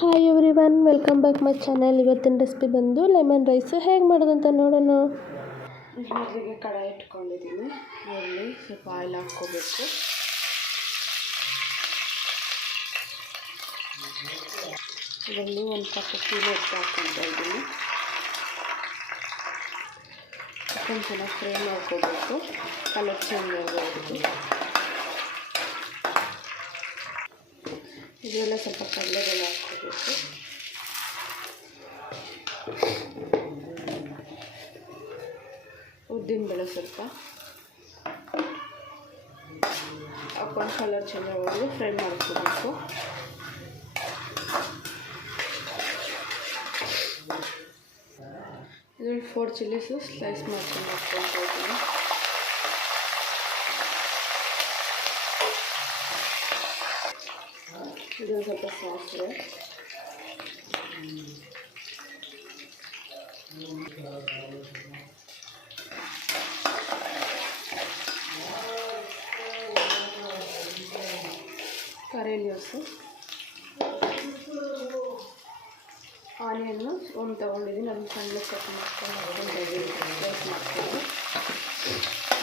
Hi everyone, welcome back my channel. ಇವತ್ತಿನ recipe ಬಂದು lemon rice ಹೇಗೆ ಮಾಡೋದಂತ ನೋಡೋಣ. ಮೊದಲಿಗೆ ಕಡಾಯಿ ಇಟ್ಕೊಂಡಿದ್ದೀನಿ. ಅದರಲ್ಲಿ ಸ್ವಲ್ಪ ಆಯಿಲ್ ಹಾಕ್ಕೋಬೇಕು. ಇದರಲ್ಲಿ ಒಂದು ಕಪ್ ಪೀನಟ್ಸ್ ಹಾಕ್ಕೊಳ್ತಾ ಇದ್ದೀನಿ. ಚಿಕನ್ ಚೆನ್ನಾಗಿ ಫ್ರೈ ಮಾಡ್ಕೋಬೇಕು, ಕಲರ್ ಚೇಂಜ್ ಆಗೋದು. ಇದೆಲ್ಲ ಸ್ವಲ್ಪ ಕಡಲೆಬೇಳೆ ಹಾಕ್ಕೋಬೇಕು. ಉದ್ದಿನಬೇಳೆ ಸ್ವಲ್ಪ ಹಾಕೊಂಡು ಕಲರ್ ಚೇಂಜ್ ಆಗೋದು ಫ್ರೈ ಮಾಡ್ಕೋಬೇಕು. ಇದರಲ್ಲಿ 4 ಚಿಲ್ಲೀಸು ಸ್ಲೈಸ್ ಮಾಡ್ಕೊಂಡು ಹಾಕ್ಕೊಳ್ತಾ ಇದ್ದೀನಿ. ಇದು ಸ್ವಲ್ಪ ಸಾಸಿವೆ, ಕರಿ ಲೀವ್ಸು, ಆನಿಯನ್ನು ಒಂದು ತೊಗೊಂಡಿದ್ದೀನಿ. ಅದನ್ನು ಸಣ್ಣ ಕಟ್ ಮಾಡ್ಕೊಂಡು ಸ್ಲೈಸ್ ಮಾಡ್ಕೊಂಡು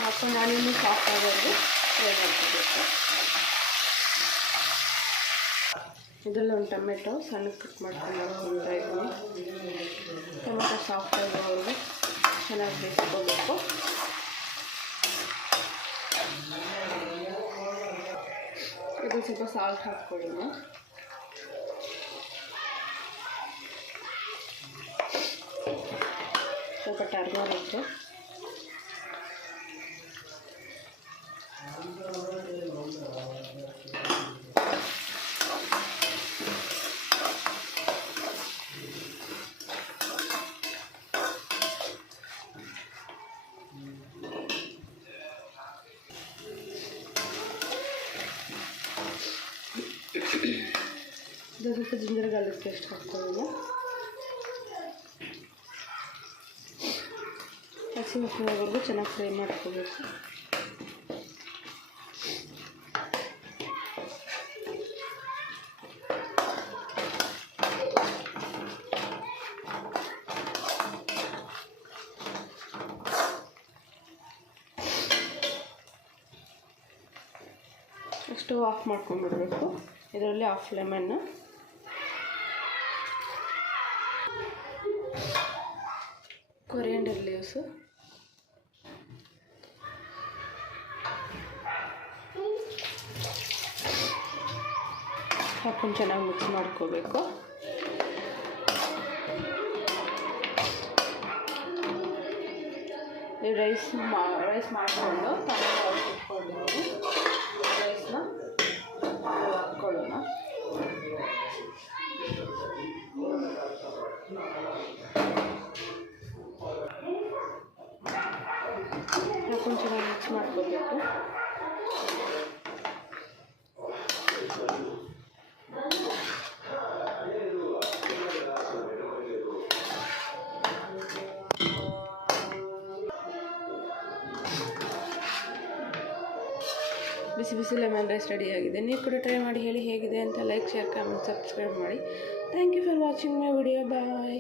ಹಾಕೊಂಡು ಆನಿಯನ್ನು ಸಾಫ್ಟ್ ಆಗೋದು ಫ್ರೈ ಮಾಡ್ಕೋಬೇಕು. ಇದರಲ್ಲಿ ಒಂದು ಟೊಮೆಟೊ ಸಣ್ಣ ಕಟ್ ಮಾಡ್ಕೊಂಡು ಹಾಕ್ಕೊಳ್ತಾ ಇದ್ದೀನಿ. ಟೊಮೆಟೊ ಸಾಫ್ಟ್ ಆಗೋವರೆಗೂ ಚೆನ್ನಾಗಿ ಬೇಯಿಸ್ಕೋಬೇಕು. ಇದು ಸ್ವಲ್ಪ ಸಾಲ್ಟ್ ಹಾಕ್ಕೊಳ್ಳೋಣ. ಸ್ವಲ್ಪ ಟರ್ಮರಿಕ್, ಇದು ಸ್ವಲ್ಪ ಜಿಂಜರ್ ಗಾರ್ಲಿಕ್ ಪೇಸ್ಟ್ ಹಾಕ್ಕೊಳ್ಳೋಣ. ಹಸಿಮೆಣಸಿನವರೆಗೂ ಚೆನ್ನಾಗಿ ಫ್ರೈ ಮಾಡ್ಕೋಬೇಕು. ಸ್ಟವ್ ಆಫ್ ಮಾಡ್ಕೊಂಡ್ಬಿಡ್ಬೇಕು. ಇದರಲ್ಲಿ ಹಾಫ್ ಲೆಮನ್ನು, ಕೊರಿಯಾಂಡರ್ ಲೀವ್ಸು, ಹಾಕೊಂಡು ಚೆನ್ನಾಗಿ ಮಿಕ್ಸ್ ಮಾಡ್ಕೋಬೇಕು. ರೈಸ್ ಮಾಡಿಕೊಂಡು ಇಟ್ಕೊಂಡಿದ್ದೀನಿ. ರೈಸ್ನ ಹಾಕ್ಕೊಳ್ಳೋಣ. ಹಾಕೊಂಡು ಚೆನ್ನಾಗಿ ಮಿಕ್ಸ್ ಮಾಡ್ಕೋಬೇಕು. ಬಿಸಿ ಬಿಸಿ ಲೆಮನ್ ರೈಸ್ ರೆಡಿಯಾಗಿದೆ. ನೀವು ಕೂಡ ಟ್ರೈ ಮಾಡಿ ಹೇಳಿ ಹೇಗಿದೆ ಅಂತ. ಲೈಕ್, ಶೇರ್, ಕಾಮೆಂಟ್, ಸಬ್ಸ್ಕ್ರೈಬ್ ಮಾಡಿ. Thank you for watching my video. Bye.